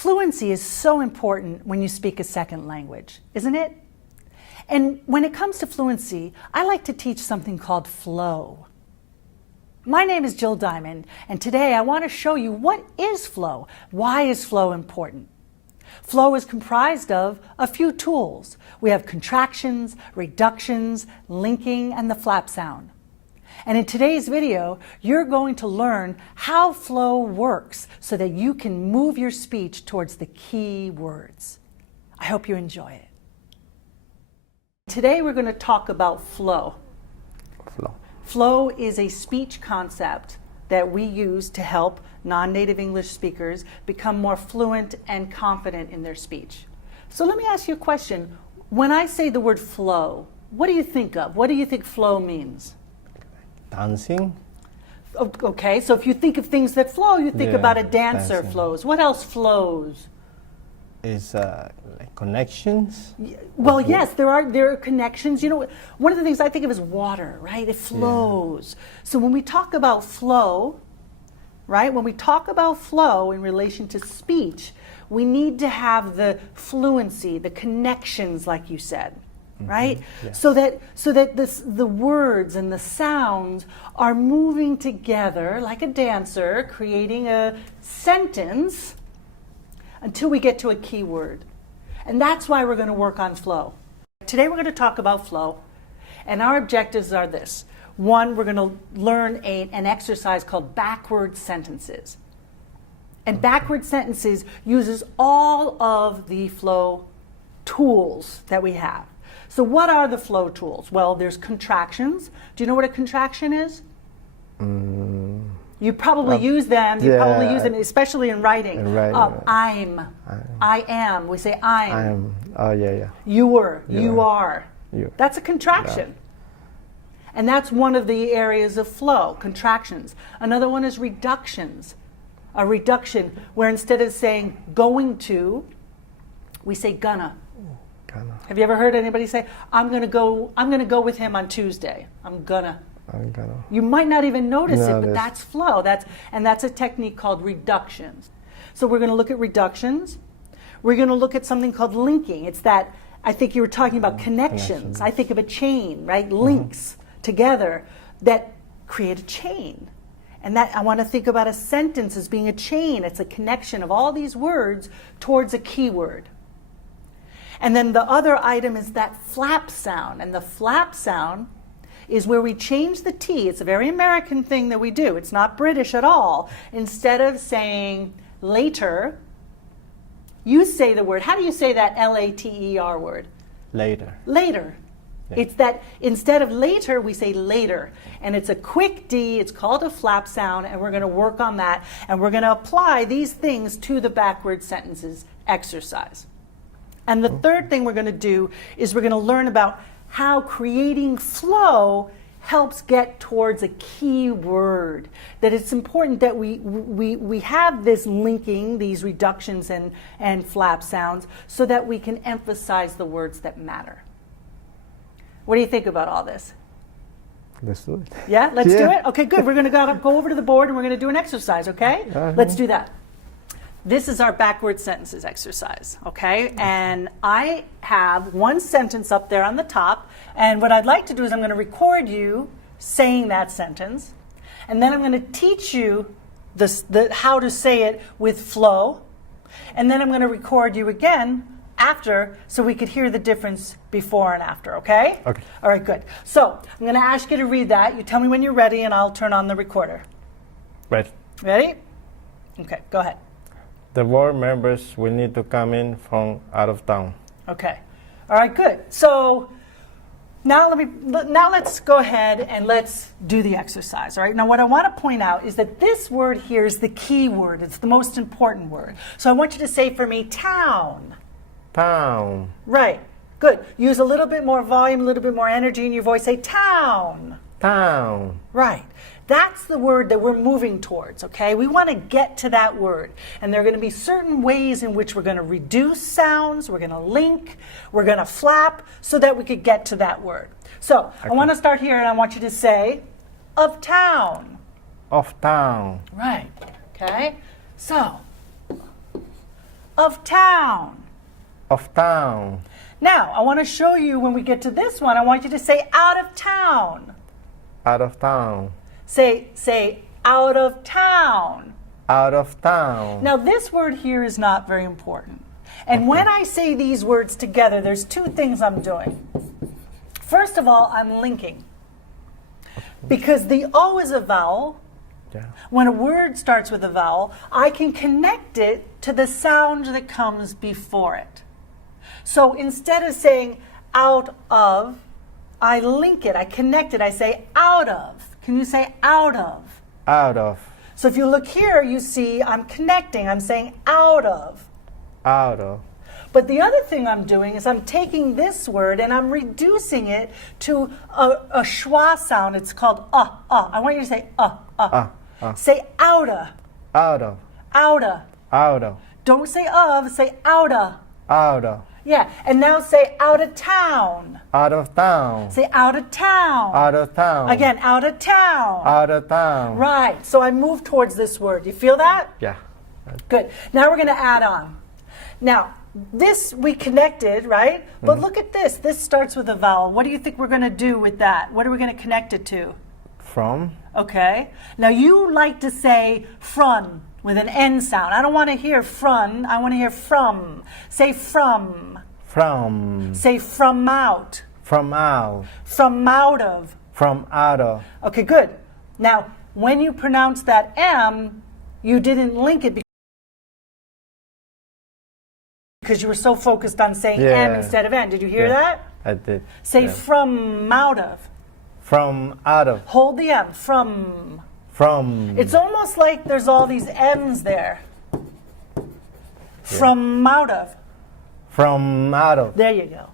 Fluency is so important when you speak a second language, isn't it? And when it comes to fluency, I like to teach something called flow. My name is Jill Diamond, and today I want to show you what is flow. Why is flow important? Flow is comprised of a few tools. We have contractions, reductions, linking, and the flap sound. And in today's video, you're going to learn how flow works so that you can move your speech towards the key words. I hope you enjoy it. Today we're going to talk about flow. Flow is a speech concept that we use to help non-native English speakers become more fluent and confident in their speech. So let me ask you a question. When I say the word flow, what do you think of? What do you think flow means? Dancing. Okay, so if you think of things that flow, you think about a dancer dancing. Flows. What else flows? Is like connections. Well, yes, there are connections. You know, one of the things I think of is water, right? It flows. So when we talk about flow, right? When we talk about flow in relation to speech, we need to have the fluency, the connections, like you said. Right? Yes. So that the words and the sounds are moving together like a dancer, creating a sentence until we get to a key word. And that's why we're going to work on flow. Today we're going to talk about flow, and our objectives are this. One, we're going to learn an exercise called backward sentences. And backward sentences uses all of the flow tools that we have. So what are the flow tools? Well, there's contractions. Do you know what a contraction is? You probably use them. You probably use them, especially in writing. I am. We say I'm. Oh, yeah. You were. You are. You. That's a contraction. And that's one of the areas of flow, contractions. Another one is reductions. A reduction where instead of saying going to, we say gonna. Have you ever heard anybody say, I'm gonna go with him on Tuesday. I'm gonna. You might not even notice it, but that's flow. That's a technique called reductions. So we're gonna look at reductions. We're gonna look at something called linking. It's that, I think you were talking about connections. I think of a chain, right? Links together that create a chain. And that I want to think about a sentence as being a chain. It's a connection of all these words towards a keyword. And then the other item is that flap sound. And the flap sound is where we change the T. It's a very American thing that we do. It's not British at all. Instead of saying later, you say the word. How do you say that L-A-T-E-R word? Later. Later. Yeah. It's that instead of later, we say later. And it's a quick D. It's called a flap sound. And we're going to work on that. And we're going to apply these things to the backward sentences exercise. And the third thing we're going to do is we're going to learn about how creating flow helps get towards a key word. That it's important that we have this linking, these reductions and flap sounds, so that we can emphasize the words that matter. What do you think about all this? Let's do it. Yeah, let's do it? Okay, good. We're going to go over to the board and we're going to do an exercise, okay? Let's do that. This is our backward sentences exercise, okay? And I have one sentence up there on the top, and what I'd like to do is I'm going to record you saying that sentence, and then I'm going to teach you how to say it with flow, and then I'm going to record you again after so we could hear the difference before and after, okay? Okay. All right, good. So I'm going to ask you to read that. You tell me when you're ready, and I'll turn on the recorder. Ready. Ready? Okay, go ahead. The board members will need to come in from out of town. Okay. All right, good. So now let's go ahead and let's do the exercise. All right. Now what I want to point out is that this word here is the key word. It's the most important word. So I want you to say for me, town. Town. Right. Good. Use a little bit more volume, a little bit more energy in your voice. Say town. Town. Right. That's the word that we're moving towards, okay? We want to get to that word. And there are going to be certain ways in which we're going to reduce sounds, we're going to link, we're going to flap, so that we could get to that word. So I want to start here, and I want you to say, of town. Of town. Right. Okay. So, of town. Of town. Now, I want to show you when we get to this one, I want you to say out of town. Out of town. Say out of town. Out of town. Now, this word here is not very important. And when I say these words together, there's two things I'm doing. First of all, I'm linking. Because the O is a vowel. Yeah. When a word starts with a vowel, I can connect it to the sound that comes before it. So instead of saying out of, I link it, I connect it, I say out of. Can you say out of? Out of. So if you look here, you see I'm connecting, I'm saying out of. Out of. But the other thing I'm doing is I'm taking this word and I'm reducing it to a schwa sound. It's called I want you to say Say outa. Out of. Outa. Out of. Don't say of, say outa. Out of. Yeah, and now say out of town. Out of town. Say out of town. Out of town. Again, out of town. Out of town. Right, so I move towards this word. You feel that? Yeah. Good. Now we're going to add on. Now, this we connected, right? But look at this. This starts with a vowel. What do you think we're going to do with that? What are we going to connect it to? From. Okay. Now, you like to say from with an N sound. I don't want to hear from. I want to hear from. Say from. From. Say from out. From out. From out of. From out of. Okay, good. Now, when you pronounce that M, you didn't link it because you were so focused on saying M instead of N. Did you hear that? I did. Say Yeah. from out of. From out of. Hold the M. From. From. It's almost like there's all these M's there. From out of. From out of. There you go.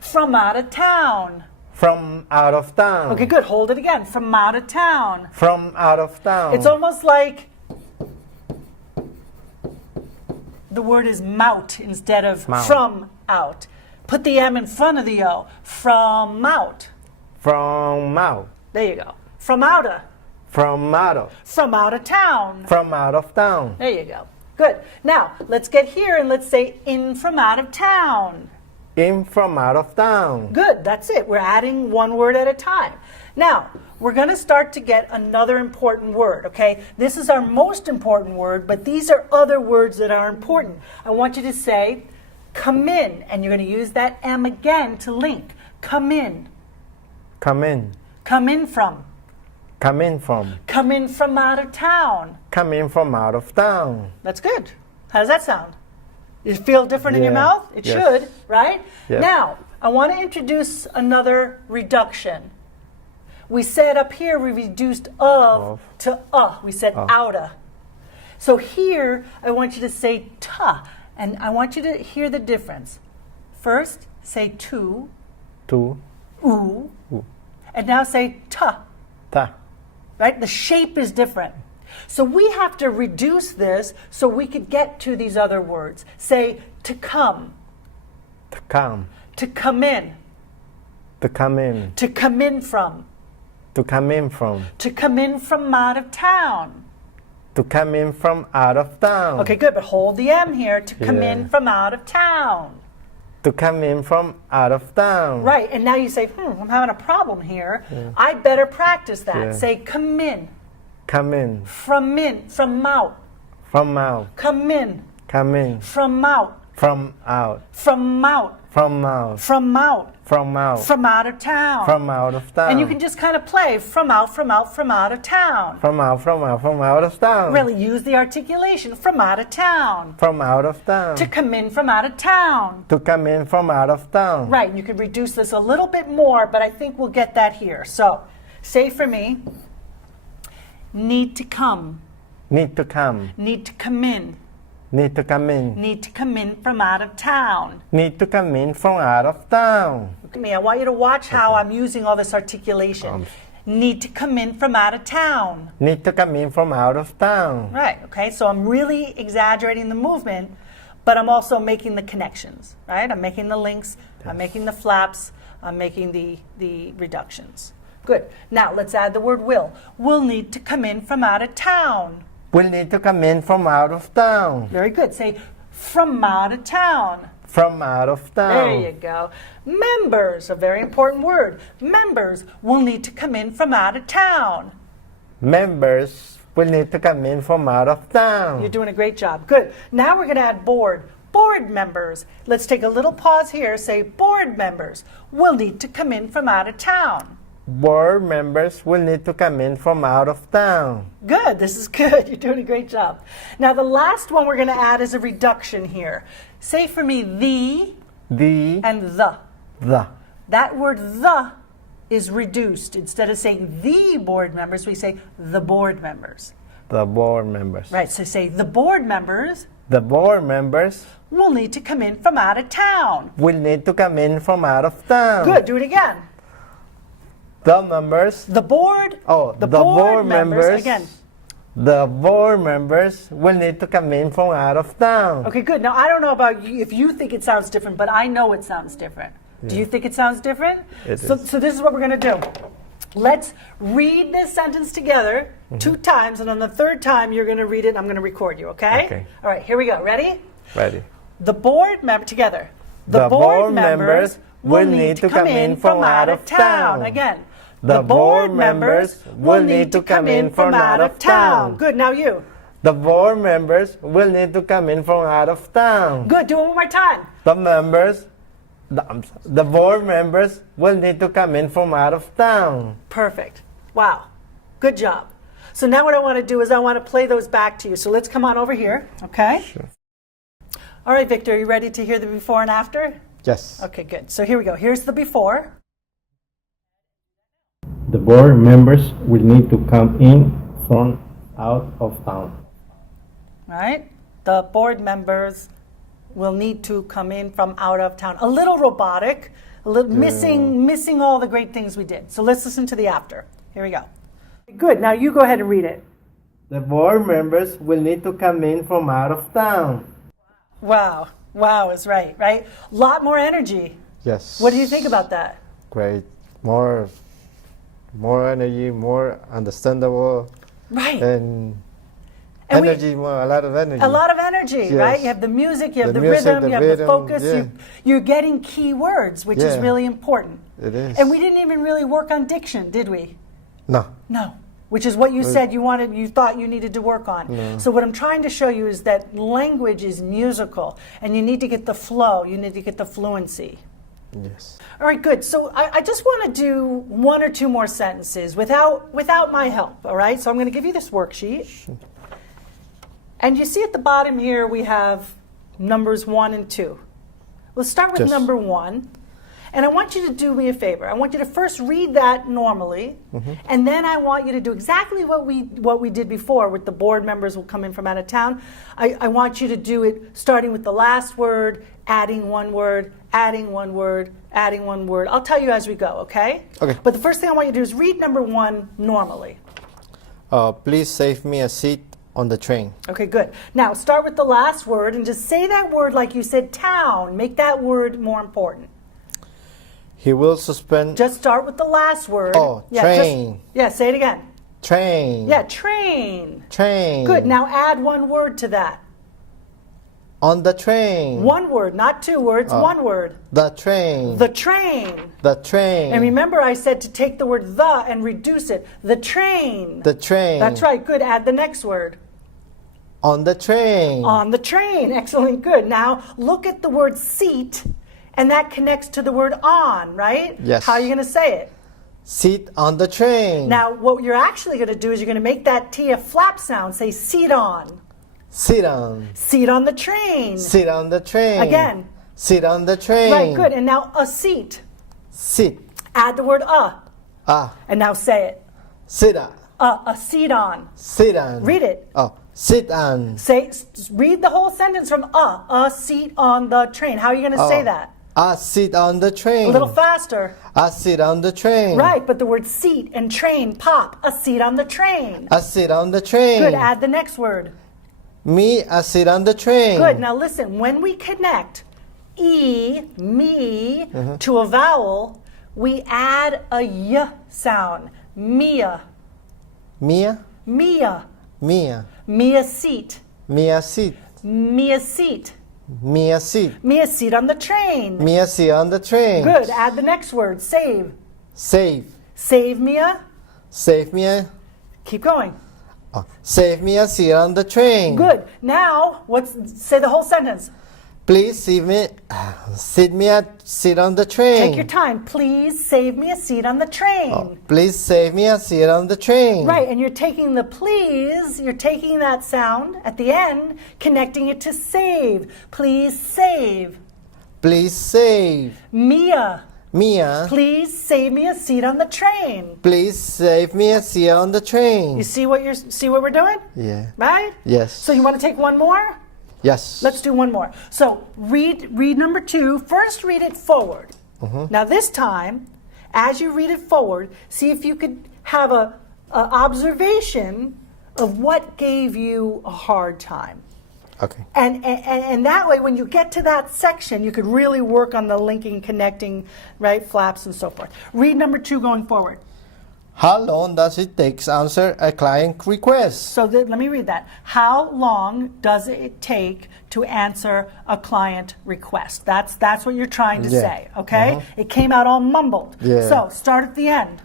From out of town. From out of town. Okay, good. Hold it again. From out of town. From out of town. It's almost like the word is mout instead of Mout. from out. Put the M in front of the O. From out. From out. There you go. From out of. From out of. From out of town. From out of town. There you go. Good. Now, let's get here and let's say in from out of town. In from out of town. Good. That's it. We're adding one word at a time. Now, we're going to start to get another important word, okay? This is our most important word, but these are other words that are important. I want you to say come in, and you're going to use that M again to link. Come in. Come in. Come in from. Come in from. Come in from out of town. Come in from out of town. That's good. How does that sound? Does it feel different in your Yeah. mouth? It Yes. should, right? Yes. Now, I want to introduce another reduction. We said up here we reduced of to We said outa. So here, I want you to say ta, and I want you to hear the difference. First, say to, To. oo, Ooh. and now say ta. Ta. Right? The shape is different. So we have to reduce this so we could get to these other words. Say to come, To come. to come in, To come in. to come in from, To come in from. to come in from out of town. To come in from out of town. Okay, good, but hold the M here. To come in Yeah. from out of town. To come in from out of town. Right, and now you say, I'm having a problem here. I better practice that. Yeah. Say come in, Come in. from out. From out. Come in, Come in. from out. From out. From out. From out. From out. From out. From out of town. From out of town. And you can just kind of play from out, from out, from out of town. From out, from out, from out of town. Really use the articulation from out of town. From out of town. To come in from out of town. To come in from out of town. Right, you could reduce this a little bit more, but I think we'll get that here. So, say for me, need to come. Need to come. Need to come in. Need to come in. Need to come in from out of town. Need to come in from out of town. Look at me, I want you to watch how I'm using all this articulation. Need to come in from out of town. Need to come in from out of town. Right, okay, so I'm really exaggerating the movement, but I'm also making the connections, right? I'm making the links, I'm making the flaps, I'm making the reductions. Good. Now let's add the word will. Will need to come in from out of town. Will need to come in from out of town. Very good. Say From out of town. From out of town. There you go. Members, a very important word. Members will need to come in from out of town. Members will need to come in from out of town. You're doing a great job. Good. Now we're going to add board. Board members. Let's take a little pause here. Say board members will need to come in from out of town. Board members will need to come in from out of town. Good. This is good. You're doing a great job. Now the last one we're going to add is a reduction here. Say for me The. and the. The. That word the is reduced. Instead of saying the board members, we say the board members. The board members. Right. So say the board members The board members will need to come in from out of town. will need to come in from out of town. Good. Do it again. The members. The board. Oh, the board members. Again. The board members will need to come in from out of town. Okay, good. Now, I don't know about you, if you think it sounds different, but I know it sounds different. Do you think it sounds different? So this is what we're going to do. Let's read this sentence together 2 times, and on the 3rd time, you're going to read it, and I'm going to record you, okay? Okay. All right, here we go. Ready? Ready. The board member, together. The board members will need to come in from out of town. Again. The board members will need to come in from out of town. Good, now you. The board members will need to come in from out of town. Good, do it one more time. The board members will need to come in from out of town. Perfect. Wow. Good job. So now what I want to do is I want to play those back to you. So let's come on over here, okay? Sure. All right, Victor, are you ready to hear the before and after? Yes. Okay, good. So here we go. Here's the before. The board members will need to come in from out of town. All right? The board members will need to come in from out of town. A little robotic, a little missing all the great things we did. So let's listen to the after. Here we go. Good. Now you go ahead and read it. The board members will need to come in from out of town. Wow. Wow is right, right? A lot more energy. Yes. What do you think about that? Great. More energy, more understandable, Right. and And energy, a lot of energy. A lot of energy, Yes. right? You have the music, you have the music, rhythm, the you have the rhythm, focus. yeah. You're getting key words, which is Yeah. really important. It is. And we didn't even really work on diction, did we? No. No. Which is what you said you thought you needed to work on. No. So what I'm trying to show you is that language is musical, and you need to get the flow, you need to get the fluency. Yes. All right, good. So I just want to do 1 or 2 more sentences without my help, all right? So I'm going to give you this worksheet. And you see at the bottom here we have numbers 1 and 2. Let's start with Yes. number 1. And I want you to do me a favor. I want you to first read that normally, and then I want you to do exactly what we did before with the board members will come in from out of town. I want you to do it starting with the last word, adding 1 word, adding 1 word, adding 1 word. I'll tell you as we go, okay? Okay. But the first thing I want you to do is read number 1 normally. Please save me a seat on the train. Okay, good. Now start with the last word and just say that word like you said town. Make that word more important. He will suspend. Just start with the last word. Oh, train. Say it again. Train. Yeah, train. Train. Good. Now add 1 word to that. On the train. 1 word, not 2 words, 1 word. The train. The train. The train. And remember I said to take the word the and reduce it. The train. The train. That's right. Good. Add the next word. On the train. On the train. Excellent. Good. Now look at the word seat, and that connects to the word on, right? Yes. How are you going to say it? Sit on the train. Now what you're actually going to do is you're going to make that T a flap sound. Say seat on. Sit on. Seat on the train. Sit on the train. Again. Sit on the train. Right, good. And now a seat. Sit. Add the word Ah. and now say it. Sit on. A seat on. Sit on. Read it. Oh. Sit on. Read the whole sentence from a seat on the train. How are you going to say that? I sit on the train. A little faster. I sit on the train. Right, but the word seat and train pop. A seat on the train. I sit on the train. Good, add the next word. Me, I sit on the train. Good, now listen, when we connect me, to a vowel, we add a y sound. Mia. Mia? Mia. Mia. Mia seat. Mia sit. Mia seat. Me a seat. Me a seat on the train. Me a seat on the train. Good. Add the next word. Save. Save. Save me a. Save me a. Keep going. Save me a seat on the train. Good. Now, say the whole sentence. Please sit me a seat on the train. Take your time. Please save me a seat on the train. Please save me a seat on the train. Right, and you're taking the please, you're taking that sound at the end, connecting it to save. Please save. Please save. Mia. Mia. Please save me a seat on the train. Please save me a seat on the train. You see what we're doing? Yeah. Right? Yes. So you want to take one more? Yes. Let's do one more. So read number 2. First read it forward. Now this time, as you read it forward, see if you could have a observation of what gave you a hard time. Okay. And that way, when you get to that section, you could really work on the linking, connecting, right, flaps and so forth. Read number 2 going forward. How long does it take to answer a client request? So let me read that. How long does it take to answer a client request? That's what you're trying to say, okay? It came out all mumbled. Yeah. So start at the end.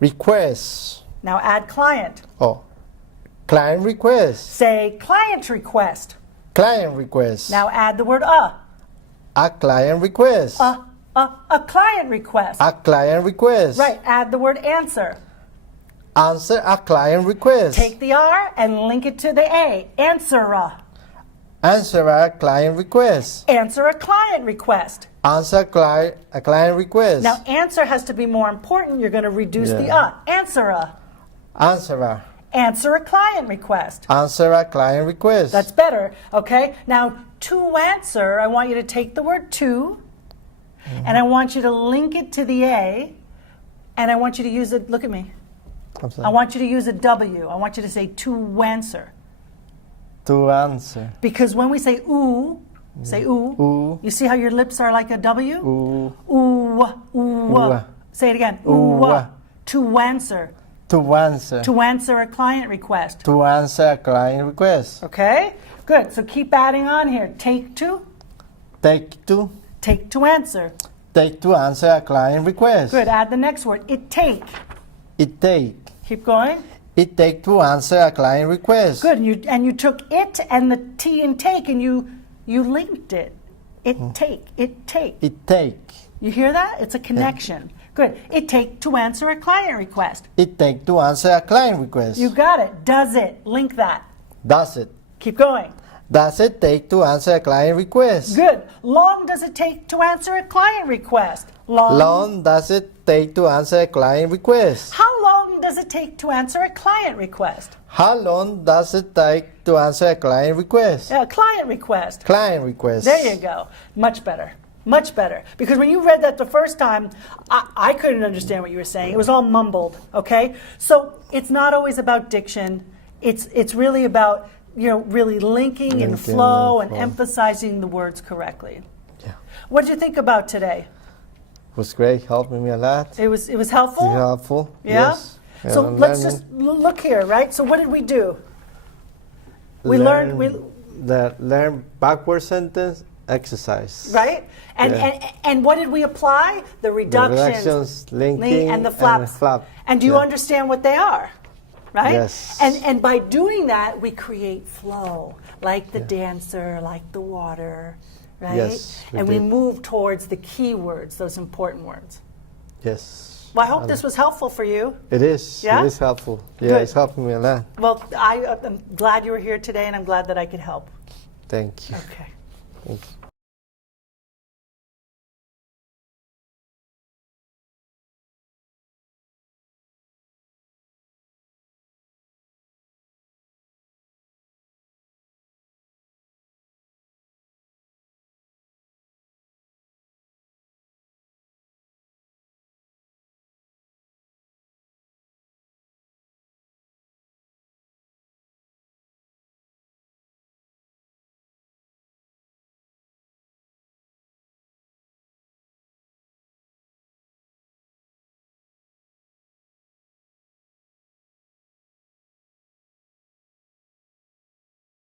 Request. Now add client. Oh. Client request. Say client request. Client request. Now add the word a. A client request. A client request. A client request. Right, add the word answer. Answer a client request. Take the R and link it to the A. Answer a. Answer a client request. Answer a client request. Answer a client request. Now answer has to be more important. You're going to reduce the Answer a. Answer a. Answer a client request. Answer a client request. That's better, okay? Now, to answer, I want you to take the word to, and I want you to link it to the A, and I want you to use it, look at me. I want you to use a W. I want you to say to answer. To answer. Because when we say ooh, say ooh. Ooh. You see how your lips are like a W? Ooh. Ooh, ooh. Ooh. Say it again. Ooh. To answer. To answer. To answer a client request. To answer a client request. Okay? Good. So keep adding on here. Take to. Take to. Take to answer. Take to answer a client request. Good. Add the next word. It take. It take. Keep going. It take to answer a client request. Good. And you took it and the T in take and you linked it. It take. It take. It take. You hear that? It's a connection. Good. It take to answer a client request. It take to answer a client request. You got it. Does it. Link that. Does it. Keep going. Does it take to answer a client request? Good. Long does it take to answer a client request? Long does it take to answer a client request? How long does it take to answer a client request? How long does it take to answer a client request? Client request. Client request. There you go. Much better. Much better. Because when you read that the first time, I couldn't understand what you were saying. It was all mumbled, okay? So it's not always about diction. It's really about, really linking and flow and emphasizing the words correctly. Yeah. What did you think about today? It was great, helping me a lot. It was helpful? Helpful. Yeah? Yes. So let's just look here, right? So what did we do? We learned learn backward sentence exercise. Right? And what did we apply? The reductions, linking, and the flaps. And do you understand what they are? Right? Yes. And by doing that, we create flow, like the dancer, like the water, right? Yes, we move towards the key words, those important words. Yes. Well, I hope this was helpful for you. It is. Yeah? It is helpful. Yeah, Good. it's helping me a lot. Well, I'm glad you were here today, and I'm glad that I could help. Thank you. Okay. Thank you.